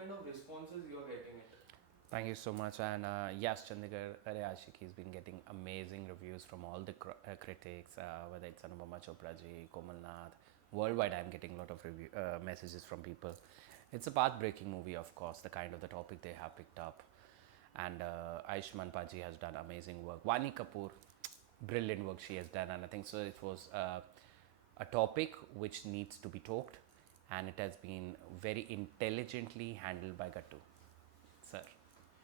kind of responses you are getting it? Thank you so much. And yes, Chandigarh Are Ashiki has been getting amazing reviews from all the critics, whether it's Anupama Chopra ji, Komal Nath. Worldwide, I'm getting a lot of messages from people. It's a path-breaking movie, of course, the kind of the topic they have picked up. And Aishman Paji has done amazing work. Vani Kapoor, brilliant work she has done. And I think so it was a topic which needs to be talked, and it has been very intelligently handled by Gattu, sir.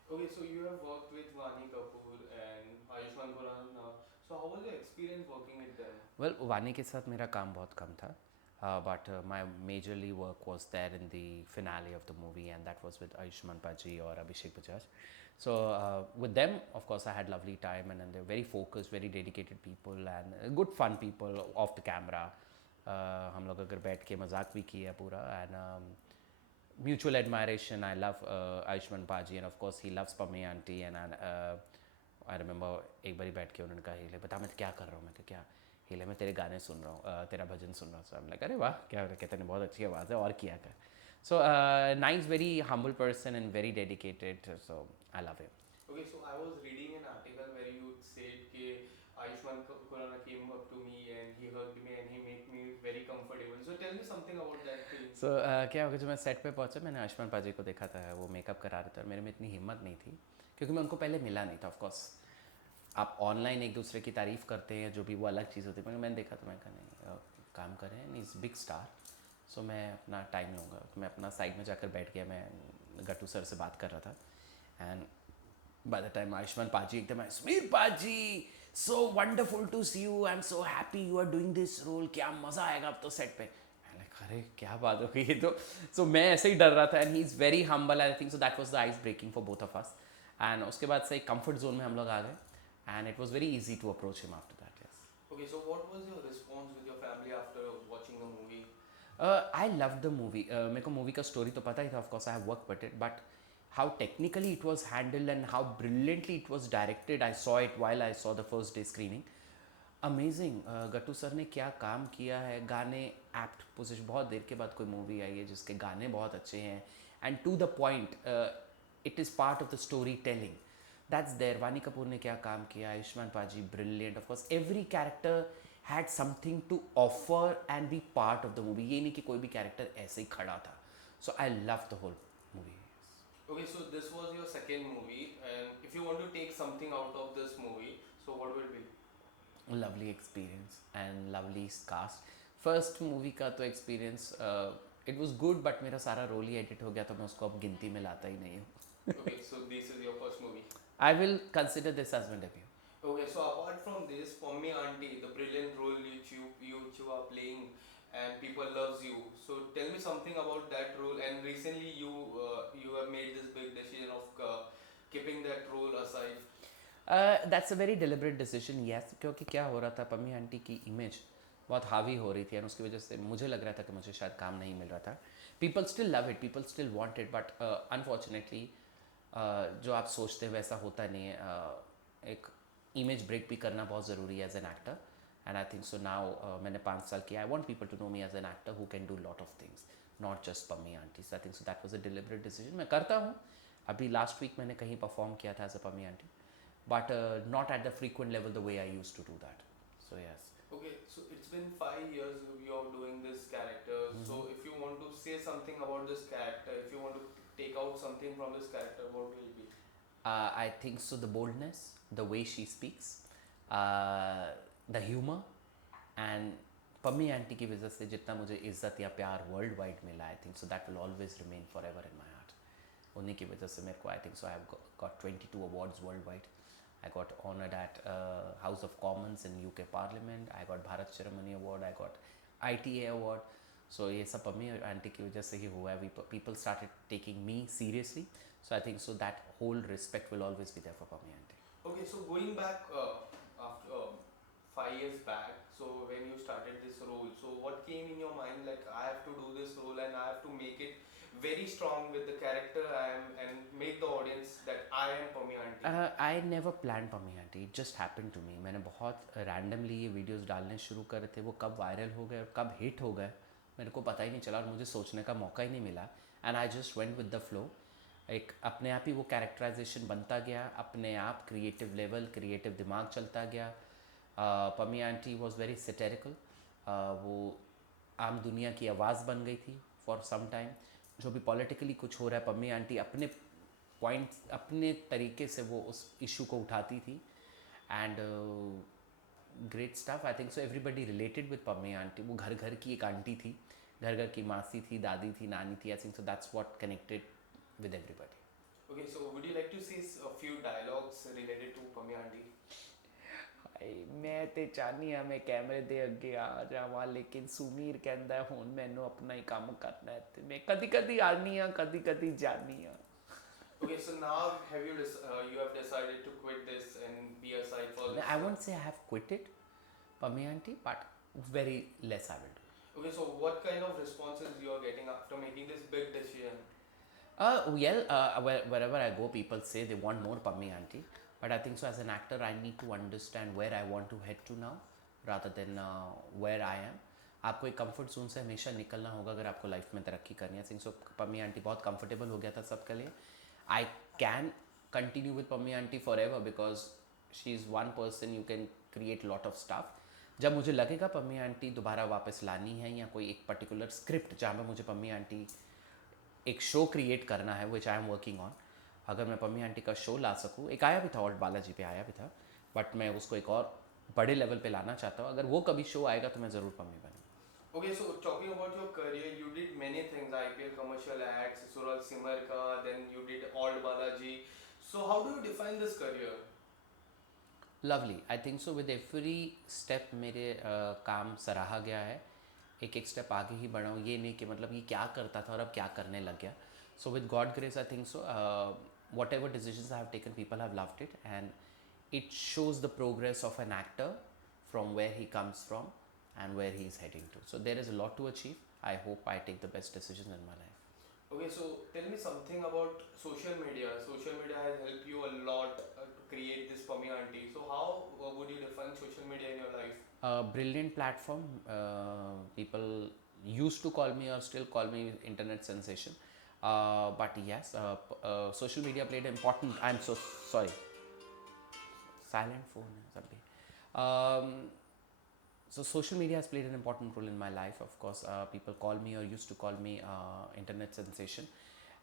Okay, so you have worked with Vani Kapoor and Ayushmann Khurrana. So how was your experience working with them? Well Vaani के साथ मेरा काम बहुत कम था but my majorly work was there in the finale of the movie and that was with Ayushmann पाजी और Abhishek Bajaj so with them of course I had lovely time and they very focused very dedicated people and good fun people of the camera हम लोग अगर बैठ के मजाक भी किया पूरा and mutual admiration. I love Ayushman Paji, and of course he loves Pammi auntie. And I remember एक बारी बैठ के उन्होंने कहा हीले बता मैं क्या कर रहा हूँ मैं क्या हीले मैं तेरे गाने सुन रहा हूँ तेरा भजन सुन रहा हूँ सो लाइक अरे वाह क्या कहते हैं बहुत अच्छी आवाज़ है और किया कर so nice very humble person and very dedicated so I love him. Okay, so I was reading an article where you said that Ayushmann Khurrana came up to me and he hugged me and he made me very comfortable. So tell me something about that thing. सो क्या होगा जब मैं सेट पे पहुंचा मैंने आयुष्मान पाजी को देखा था वो मेकअप करा रहे थे और मेरे में इतनी हिम्मत नहीं थी क्योंकि मैं उनको पहले मिला नहीं था ऑफ कोर्स आप ऑनलाइन एक दूसरे की तारीफ़ करते हैं जो भी वो अलग चीज़ होती है मगर मैंने देखा तो मैं कहा नहीं काम कर रहे हैं इज़ बिग स्टार सो मैं अपना टाइम लूँगा तो मैं अपना साइड में जाकर बैठ गया मैं गट्टू सर से बात कर रहा था and by the time Ayushmann पाजी एकदम समीर पाजी so wonderful to see you I am so happy you are doing this role क्या मज़ा आएगा अब तो सेट पे अरे क्या बात हो गई तो सो मैं ऐसे ही डर रहा था and he is very humble I think so that was the ice breaking for both of us and उसके बाद से एक कंफर्ट जोन में हम लोग आ गए and it was very easy to approach him after that yes. Okay, so what was your response with your family after watching the movie? I love the movie मेरे को मूवी का स्टोरी तो पता ही था of course I have work but it but how technically it was handled and how brilliantly it was directed I saw it while I saw the first day screening amazing. गट्टू सर ने क्या काम किया है गाने एप्ट पोजिशन बहुत देर के बाद कोई मूवी आई है जिसके गाने बहुत अच्छे हैं and to the point it is part of the story telling that's there. Vaani Kapoor ने क्या काम किया आयुष्मान पाजी brilliant of course every character had something to offer and be part of the movie ये नहीं कि कोई भी कैरेक्टर ऐसे ही खड़ा था so I love the whole movie. Okay, so this was your second movie, and if you want to take something out of this movie, so what will it be? Lovely experience and lovely cast. First movie का तो experience it was good but मेरा सारा रोल ही एडिट हो गया तो मैं उसको अब गिनती में लाता ही नहीं हूँ. Okay, so this is your first movie. I will consider this as my debut. Okay, so apart from this, Pommi Auntie, the brilliant role which you are playing, and people loves you. So tell me something about that role. And recently you have made this big decision of keeping that role aside. That's a very deliberate decision yes क्योंकि क्या हो रहा था पम्मी आंटी की इमेज बहुत हावी हो रही थी एंड उसकी वजह से मुझे लग रहा था कि मुझे शायद काम नहीं मिल रहा था. People still love it people still want it but unfortunately जो आप सोचते हैं वैसा होता नहीं है. एक इमेज ब्रेक भी करना बहुत ज़रूरी है as an actor and I think so now मैंने 5 साल किया I want people to know me as an actor who can do lot of things not just Pammi auntie. So I think so that was a deliberate decision. मैं करता हूँ अभी last week मैंने कहीं perform किया था as a Pammi auntie but not at the frequent level the way I used to do that. So yes. Okay, so it's been 5 years you're doing this character. So if you want to say something about this character, if you want to take out something from this character, what will it be? I think so the boldness, the way she speaks, uh, the humor and Pammi आंटी की वजह से जितना मुझे इज्जत या प्यार world wide मिला आई think so that will always remain for ever in my heart. उन्हीं की वजह से मेरे को आई think so I have got 22 awards world wide. I got honored at House of Commons in UK Parliament. I got Bharat Shiromani Award. I got ITA Award. So ये सब पम्मी आंटी की वजह से ही हुआ है. People started taking me seriously. So I think so that whole respect will always be there for Pammi aunty. Okay, so going back after 5 years back, so when you started this role, so what came in your mind like I have to do this role and I have to make it very strong with the character I am and make the audience that I am Pommi Auntie? I never plan Pammi auntie it just happen to me. मैंने बहुत रैंडमली ये वीडियोस डालने शुरू करे थे वो कब वायरल हो गए और कब हिट हो गए मेरे को पता ही नहीं चला और मुझे सोचने का मौका ही नहीं मिला, and I just went with the flow. एक अपने आप ही वो कैरेक्टराइजेशन बनता गया, अपने आप क्रिएटिव लेवल, क्रिएटिव दिमाग चलता गया। Pammi aunty was very satirical, वो आम दुनिया की आवाज़ बन गई थी फॉर सम टाइम। जो भी पॉलिटिकली कुछ हो रहा है, पम्मी आंटी अपने पॉइंट, अपने तरीके से वो उस इशू को उठाती थी, and great stuff. I think so everybody related with Pammi आंटी। वो घर घर की एक आंटी थी, घर घर की मासी थी, दादी थी, नानी थी। आई think so that's what connected with everybody. Okay, so would you like to say a few dialogues related to Pami Aunty? मैं ਤੇ ਚਾਹਨੀ ਆ ਮੈਂ ਕੈਮਰੇ ਦੇ ਅੱਗੇ ਆ ਜਾਵਾਂ, ਲੇਕਿਨ ਸੁਮੀਰ ਕਹਿੰਦਾ ਹੁਣ ਮੈਨੂੰ ਆਪਣਾ ਹੀ ਕੰਮ ਕਰਨਾ ਹੈ ਤੇ ਮੈਂ ਕਦੀ ਕਦੀ ਆਨੀ ਆ, ਕਦੀ ਕਦੀ ਜਾਨੀ ਆ। Okay, so now you have decided to quit this and be aside for this? I won't say I have quit it, Pami aunty, but very less I will do. Okay, so what kind of responses you are getting after making this big decision? Wherever I go, people say they want more Pammi aunty. But I think so as an actor, I need to understand where I want to head to now, rather than where I am. आपको एक comfort zone से हमेशा निकलना होगा अगर आपको लाइफ में तरक्की करनी है। थिंक सो पम्मी आंटी बहुत कंफर्टेबल हो गया था सबके लिए। I can continue with Pammi aunty for ever because she is one person you can create lot of staff. जब मुझे लगेगा पम्मी आंटी दोबारा वापस लानी है, या कोई एक पर्टिकुलर स्क्रिप्ट जहाँ पर मुझे पम्मी आंटी एक शो क्रिएट करना है, विच आई एम वर्किंग ऑन, अगर मैं पम्मी आंटी का शो ला सकूँ, एक आया भी था ऑल्ट बालाजी पे आया भी था, बट मैं उसको एक और बड़े लेवल पे लाना चाहता हूँ। अगर वो कभी शो आएगा तो मैं ज़रूर पम्मी बनूँ। Okay, so talking about your career, you did many things, IPL commercial ads, Sural Simar ka, then you did Old Balaji. So how do you define this career? Lovely, I think so with every step मेरे काम सराहा गया है, एक एक स्टेप आगे ही बढ़ा हूँ। ये नहीं कि मतलब ये क्या करता था और अब क्या करने लग गया। So with God grace I think so whatever decision I have taken, people have loved it, and it shows the progress of an actor from where he comes from and where he is heading to. So there is a lot to achieve. I hope I take the best decisions in my life. Okay, so tell me something about social media. Social media has helped you a lot to create this Pami Aunty. So how would you define social media in your life? A brilliant platform. People used to call me or still call me internet sensation. But yes, social media played an important. I'm so sorry. Silent phone. Something. So social media has played an important role in my life. Of course, people call me or used to call me internet sensation,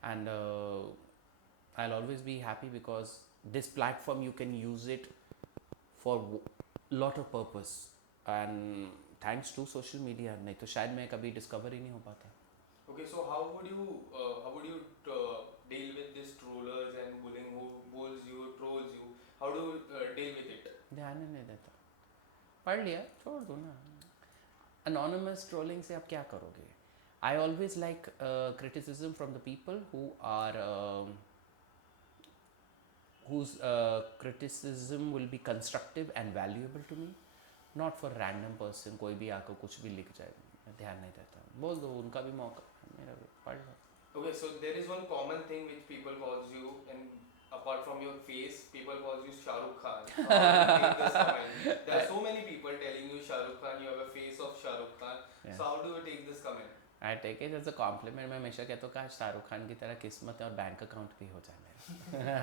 and I'll always be happy because this platform you can use it for lot of purpose, and thanks to social media, नहीं तो शायद मैं कभी discover ही नहीं हो पाता। Okay, so how would you deal with these trollers and bullying who bullies you, trolls you? How do you deal with it? ध्यान ही नहीं देता, पढ़ लिया छोड़ दो ना। अनोनिमस ट्रोलिंग से आप क्या करोगे? I always like criticism from the people who are whose criticism will be constructive and valuable to me, not for random person कोई भी आकर कुछ भी लिख जाए, मैं ध्यान नहीं देता। बोल दो, उनका भी मौका, मेरा भी पढ़ लो। Okay, so there is one common thing which people calls you, and apart from your face, people calls you Shah Rukh Khan. So how do you take this comment? There are so many people telling you Shah Rukh Khan, you have a face of Shah Rukh Khan. Yeah. So how do you take this comment? I take it as a compliment. मैं हमेशा कहता हूँ काश शाहरुख खान की तरह किस्मत है और बैंक अकाउंट भी हो जाए मेरा।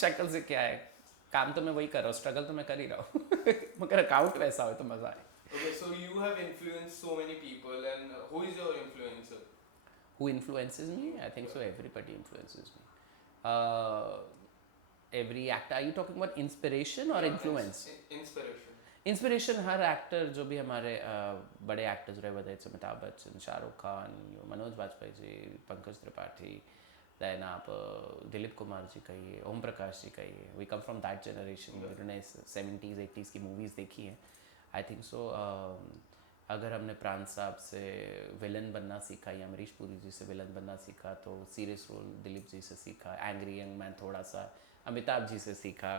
शक्ल से क्या है, काम तो मैं वही कर रहा हूँ, स्ट्रगल तो मैं कर ही रहा हूँ, मगर अकाउंट वैसा हो तो मज़ा आए। Okay, so you have influenced so many people, and who is your influencer? Who influences me? I think so everybody influences me. Every actor. Are you talking about inspiration or Yeah, influence? Inspiration. Inspiration हर actor जो भी हमारे बड़े actors रहे, whether it's Amitabh Bachchan, Shahrukh Khan, Manoj Bajpayee ji, Pankaj Tripathi, then आप दिलीप कुमार जी कहिए, ओम प्रकाश जी कहिए, we come from that generation जिन्होंने 70s 80s की मूवीज़ देखी हैं। आई थिंक सो अगर हमने प्राण साहब से विलन बनना सीखा या अमरीश पुरी जी से विलन बनना सीखा, तो सीरियस रोल दिलीप जी से सीखा, एंग्री यंग मैन थोड़ा सा अमिताभ जी से सीखा,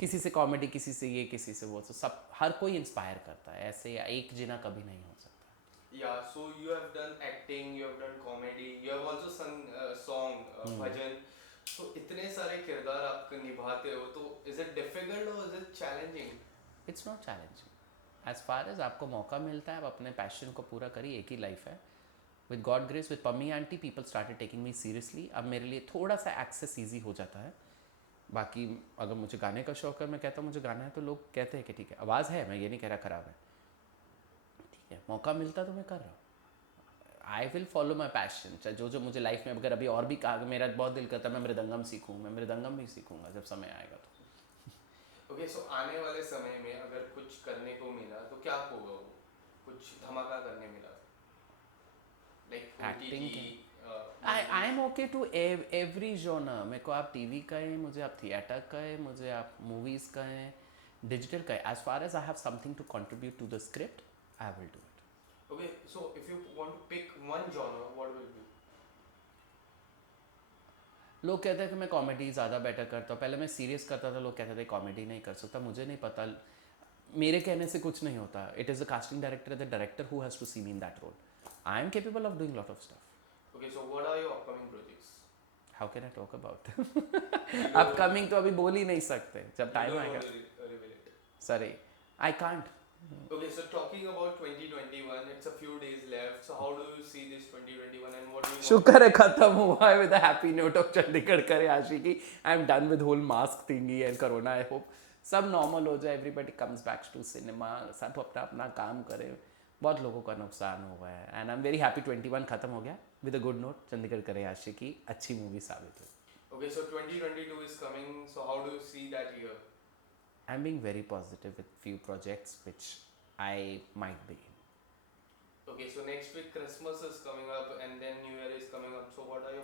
किसी से कॉमेडी, किसी से ये, किसी से वो, तो सब हर कोई इंस्पायर करता है, ऐसे एक जिना कभी नहीं हो सकता। Yeah, so you have done acting, you have done comedy, you have also sung song, bhajan. So इतने सारे किरदार आप निभाते हो, तो is it difficult or is it challenging? It's not challenging. As far as आपको मौका मिलता है आप अपने पैशन को पूरा करिए, एक ही लाइफ है. With God grace with Pammi aunty people started taking me seriously. अब मेरे लिए थोड़ा सा एक्सेस ईजी हो जाता है. बाकी अगर मुझे गाने का शौक है, मैं कहता हूँ मुझे गाना है, तो लोग कहते हैं कि ठीक है आवाज़ है, मैं ये नहीं कह रहा ख़राब है, ठीक है मौका मिलता तो मैं कर रहा हूँ. I will follow my passion. चाहे जो जो मुझे लाइफ में अगर अभी और भी मेरा बहुत दिल करता है मैं मृदंगम सीखूँ, मैं मृदंगम भी सीखूँगा जब समय आएगा तो. ओके सो आने वाले समय में अगर कुछ करने को मिला तो क्या होगा वो, कुछ धमाका करने मिला, like Acting OTT I am okay to every genre. मेरे को आप टीवी कहें, मुझे आप थिएटर कहें, मुझे आप मूवीज़ कहें, डिजिटल कहें, as far as I have something to contribute to the script I will do it. Okay so if you want to pick one genre what will be? लोग कहते हैं कि मैं कॉमेडी ज़्यादा बेटर करता हूँ. पहले मैं सीरियस करता था, लोग कहते थे कॉमेडी नहीं कर सकता. मुझे नहीं पता, मेरे कहने से कुछ नहीं होता. It is the casting director, the director who has to see me in that role. I am capable of doing lot of stuff. Okay so what are your upcoming projects? How can I talk about upcoming? तो अभी बोल ही नहीं सकते, जब time आएगा. Sorry I can't. Okay, so talking about 2021, it's a few days left. So how do you see this 2021 and what do you want? शुक्र है खत्म हुआ है with a happy note of Chandigarh Kare Aashiqui. I am done with whole mask thingy and corona. I hope सब normal हो जाए, everybody comes back to cinema, सब अपना अपना काम करे. बहुत लोगों का नुकसान हुआ है and I am very happy 21 खत्म हो गया with a good note. Chandigarh Kare आशिकी अच्छी मूवी साबित हुई. Okay, so 2022 is coming. So how do you see that year? I am being very positive with few projects which I might be. Okay, so next week Christmas is coming up and then New Year is coming up. So what are your